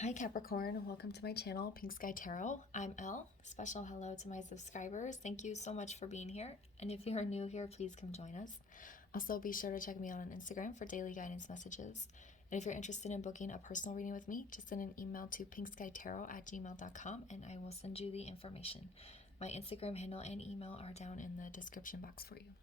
Hi Capricorn, welcome to my channel, Pink Sky Tarot. I'm Elle. Special hello to my subscribers. Thank you so much for being here. And if you are new here, please come join us. Also, be sure to check me out on Instagram for daily guidance messages. And if you're interested in booking a personal reading with me, just send an email to pinkskytarot@gmail.com and I will send you the information. My Instagram handle and email are down in the description box for you.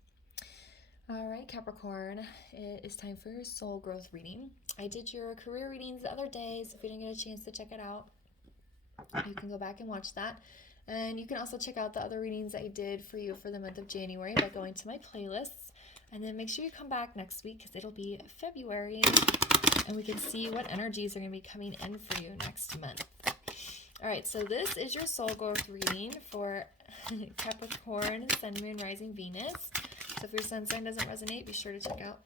All right, Capricorn, it is time for your soul growth reading. I did your career readings the other day, so if you didn't get a chance to check it out, you can go back and watch that. And you can also check out the other readings I did for you for the month of January by going to my playlists. And then make sure you come back next week because it'll be February and we can see what energies are going to be coming in for you next month. All right, so this is your soul growth reading for Capricorn, Sun, Moon, Rising, Venus. So if your sun sign doesn't resonate, be sure to check out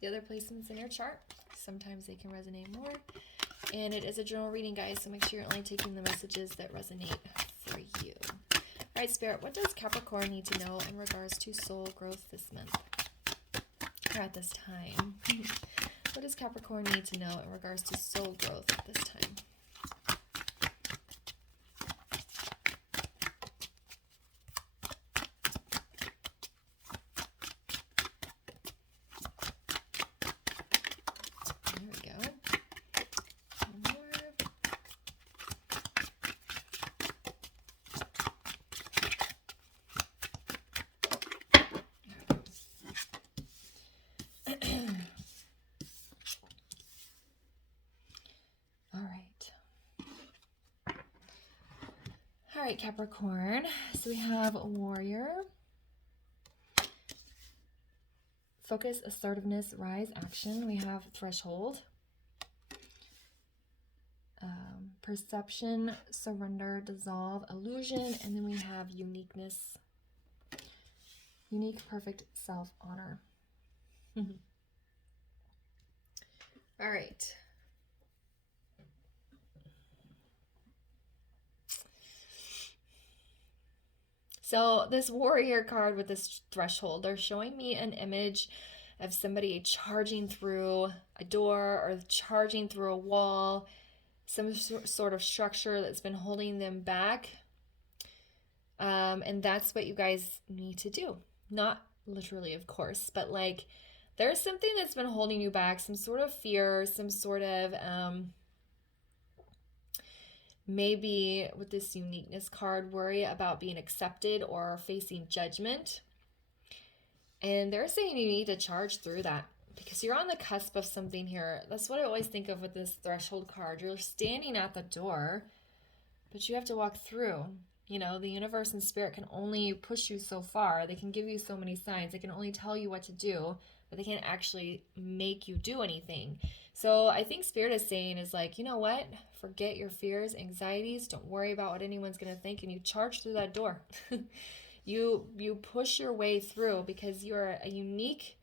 the other placements in your chart. Sometimes they can resonate more. And it is a general reading, guys, so make sure you're only taking the messages that resonate for you. All right, Spirit, what does Capricorn need to know in regards to soul growth this month? Or at this time? What does Capricorn need to know in regards to soul growth at this time? All right, Capricorn, so we have Warrior, Focus, Assertiveness, Rise, Action. We have Threshold, Perception, Surrender, Dissolve, Illusion, and then we have Uniqueness, Unique, Perfect, Self-Honor. All right. So this Warrior card with this Threshold, they're showing me an image of somebody charging through a door or charging through a wall, some sort of structure that's been holding them back. And that's what you guys need to do. Not literally, of course, but like there's something that's been holding you back, some sort of fear, some sort of maybe with this Uniqueness card, worry about being accepted or facing judgment. And they're saying you need to charge through that because you're on the cusp of something here. That's what I always think of with this Threshold card. You're standing at the door, but you have to walk through. You know, the universe and spirit can only push you so far. They can give you so many signs. They can only tell you what to do, but they can't actually make you do anything. So I think spirit is saying is like, you know what? Forget your fears, anxieties. Don't worry about what anyone's going to think, and you charge through that door. You push your way through because you're a unique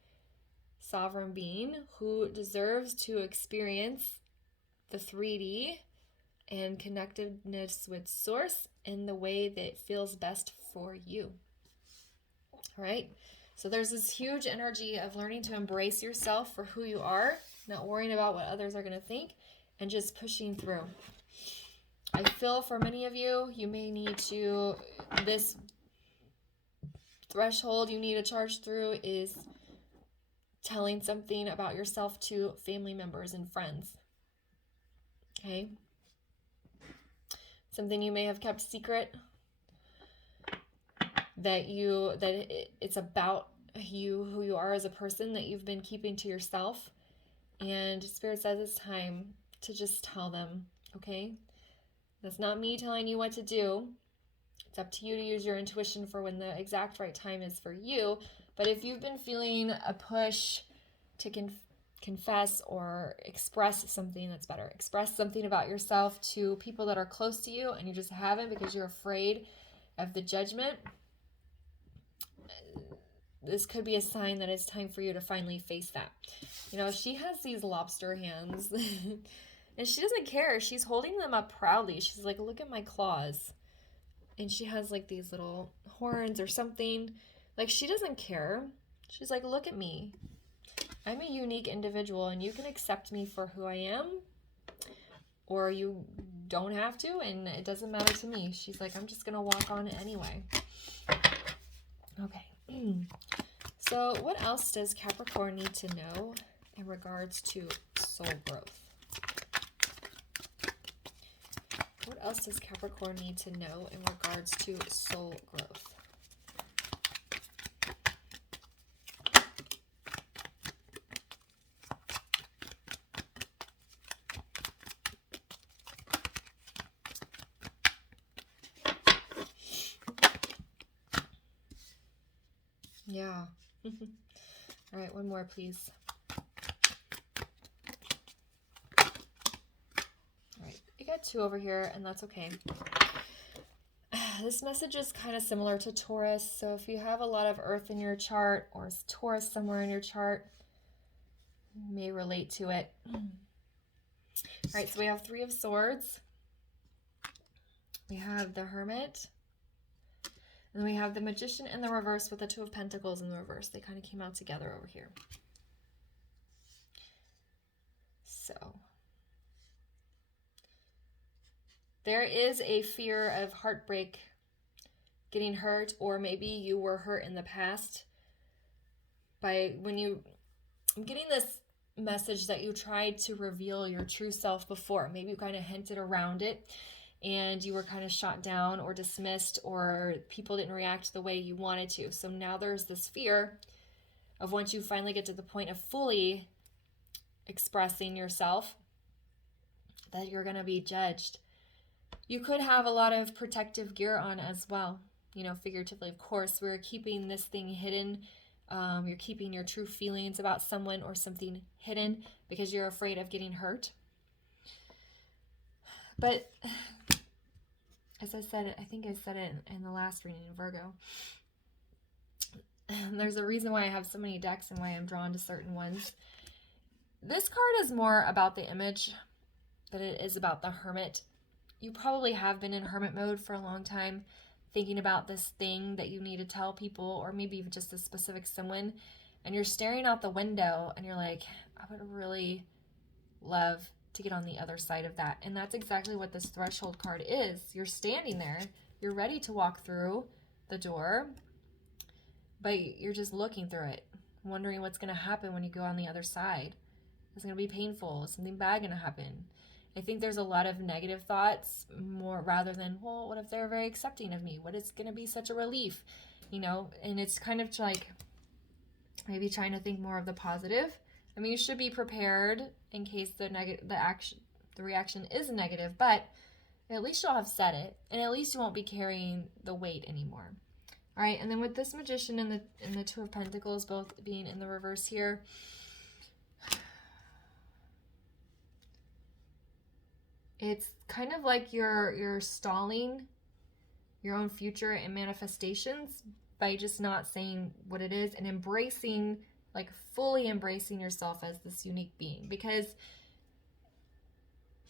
sovereign being who deserves to experience the 3D and connectedness with source in the way that feels best for you. All right. So there's this huge energy of learning to embrace yourself for who you are, not worrying about what others are going to think, and just pushing through. I feel for many of you, you may need to, this threshold you need to charge through is telling something about yourself to family members and friends. Okay? Something you may have kept secret, that it's about you, who you are as a person, that you've been keeping to yourself. And Spirit says it's time to just tell them, okay? That's not me telling you what to do. It's up to you to use your intuition for when the exact right time is for you. But if you've been feeling a push to confess or express something, that's better. Express something about yourself to people that are close to you and you just haven't because you're afraid of the judgment. This could be a sign that it's time for you to finally face that. You know, she has these lobster hands and she doesn't care. She's holding them up proudly. She's like, look at my claws. And she has like these little horns or something. Like, she doesn't care. She's like, look at me. I'm a unique individual and you can accept me for who I am, or you don't have to, and it doesn't matter to me. She's like, I'm just going to walk on it anyway. Okay. So what else does Capricorn need to know in regards to soul growth? What else does Capricorn need to know in regards to soul growth? Yeah. All right, one more, please. All right, you got 2 over here, and that's okay. This message is kind of similar to Taurus, so if you have a lot of Earth in your chart or Taurus somewhere in your chart, you may relate to it. All right, so we have 3 of Swords. We have the Hermit. And we have the Magician in the reverse with the 2 of Pentacles in the reverse. They kind of came out together over here. So there is a fear of heartbreak, getting hurt, or maybe you were hurt in the past by when you... I'm getting this message that you tried to reveal your true self before. Maybe you kind of hinted around it, and you were kind of shot down or dismissed, or people didn't react the way you wanted to. So now there's this fear of once you finally get to the point of fully expressing yourself, that you're going to be judged. You could have a lot of protective gear on as well. You know, figuratively, of course, we're keeping this thing hidden. You're keeping your true feelings about someone or something hidden because you're afraid of getting hurt. But as I said, I think I said it in the last reading in Virgo, there's a reason why I have so many decks and why I'm drawn to certain ones. This card is more about the image than it is about the Hermit. You probably have been in hermit mode for a long time, thinking about this thing that you need to tell people, or maybe even just a specific someone, and you're staring out the window and you're like, I would really love to get on the other side of that. And that's exactly what this threshold card is. You're standing there, you're ready to walk through the door, but you're just looking through it, wondering what's going to happen when you go on the other side. It's going to be painful. Is something bad going to happen? I think there's a lot of negative thoughts, more rather than, well, what if they're very accepting of me? What is going to be such a relief? You know, and it's kind of like maybe trying to think more of the positive. I mean, you should be prepared in case the reaction is negative, but at least you'll have said it, and at least you won't be carrying the weight anymore. All right, and then with this Magician and the 2 of Pentacles both being in the reverse here, it's kind of like you're stalling your own future and manifestations by just not saying what it is and embracing, like fully embracing yourself as this unique being. Because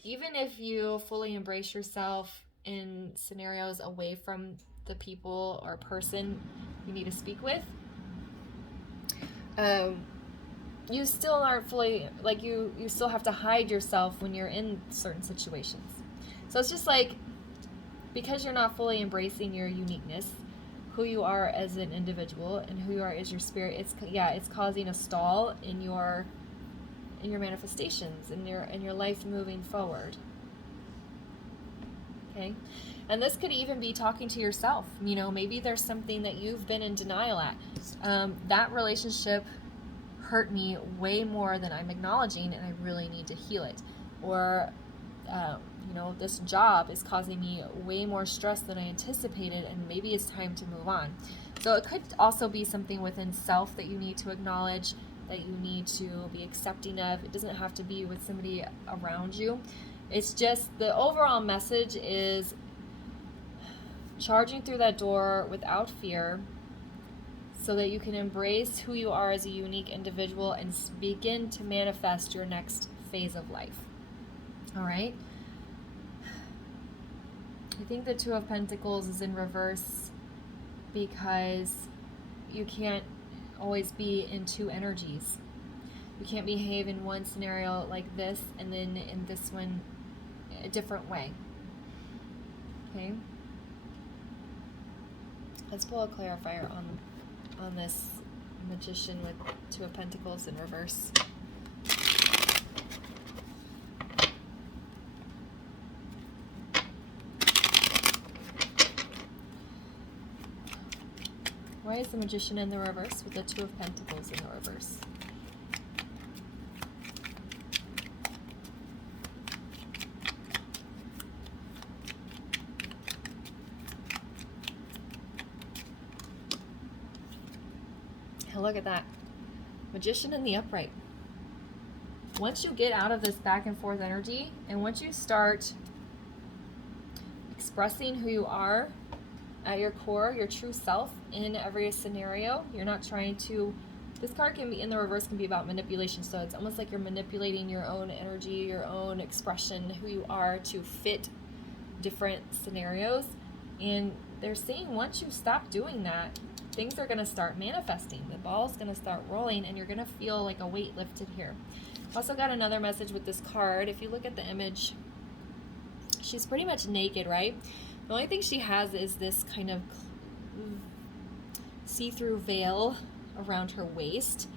even if you fully embrace yourself in scenarios away from the people or person you need to speak with, you still aren't fully, like you still have to hide yourself when you're in certain situations. So it's just like, because you're not fully embracing your uniqueness, who you are as an individual and who you are as your spirit, it's causing a stall in your manifestations, in your life moving forward. Okay? And this could even be talking to yourself. You know, maybe there's something that you've been in denial at. That relationship hurt me way more than I'm acknowledging, and I really need to heal it. Or, you know, this job is causing me way more stress than I anticipated, and maybe it's time to move on. So it could also be something within self that you need to acknowledge, that you need to be accepting of. It doesn't have to be with somebody around you. It's just the overall message is charging through that door without fear, so that you can embrace who you are as a unique individual and begin to manifest your next phase of life. All right? I think the 2 of Pentacles is in reverse because you can't always be in 2 energies. You can't behave in one scenario like this and then in this one a different way. Okay. Let's pull a clarifier on this Magician with Two of Pentacles in reverse. Why is the Magician in the reverse with the Two of Pentacles in the reverse? Look at that. Magician in the upright. Once you get out of this back and forth energy, and once you start expressing who you are at your core, your true self in every scenario, you're not trying to, this card can be in the reverse, can be about manipulation. So it's almost like you're manipulating your own energy, your own expression, who you are to fit different scenarios. And they're saying once you stop doing that, things are going to start manifesting. The ball's going to start rolling, and you're going to feel like a weight lifted here. Also got another message with this card. If you look at the image, she's pretty much naked, right? The only thing she has is this kind of see-through veil around her waist.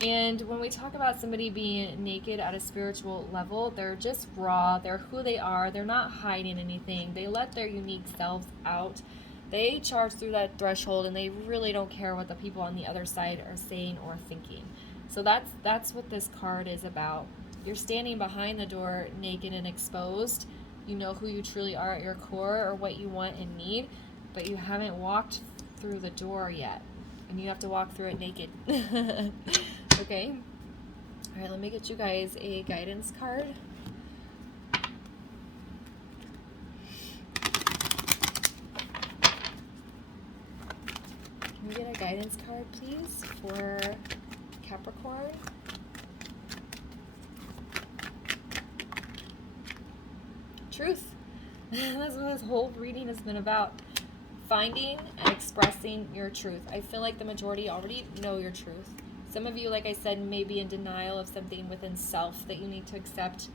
And when we talk about somebody being naked at a spiritual level, they're just raw. They're who they are. They're not hiding anything. They let their unique selves out. They charge through that threshold, and they really don't care what the people on the other side are saying or thinking. So that's what this card is about. You're standing behind the door naked and exposed. You know who you truly are at your core, or what you want and need, but you haven't walked through the door yet. And you have to walk through it naked. Okay? All right, let me get you guys a guidance card. Can we get a guidance card, please, for Capricorn? Truth. That's what this whole reading has been about. Finding and expressing your truth. I feel like the majority already know your truth. Some of you, like I said, may be in denial of something within self that you need to accept.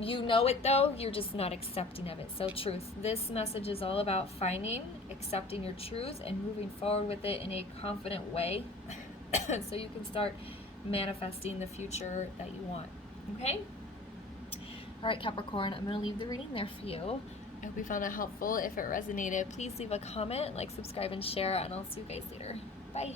You know it though, you're just not accepting of it. So truth. This message is all about finding, accepting your truth, and moving forward with it in a confident way so you can start manifesting the future that you want. Okay? All right, Capricorn, I'm going to leave the reading there for you. I hope you found it helpful. If it resonated, please leave a comment, like, subscribe, and share, and I'll see you guys later. Bye.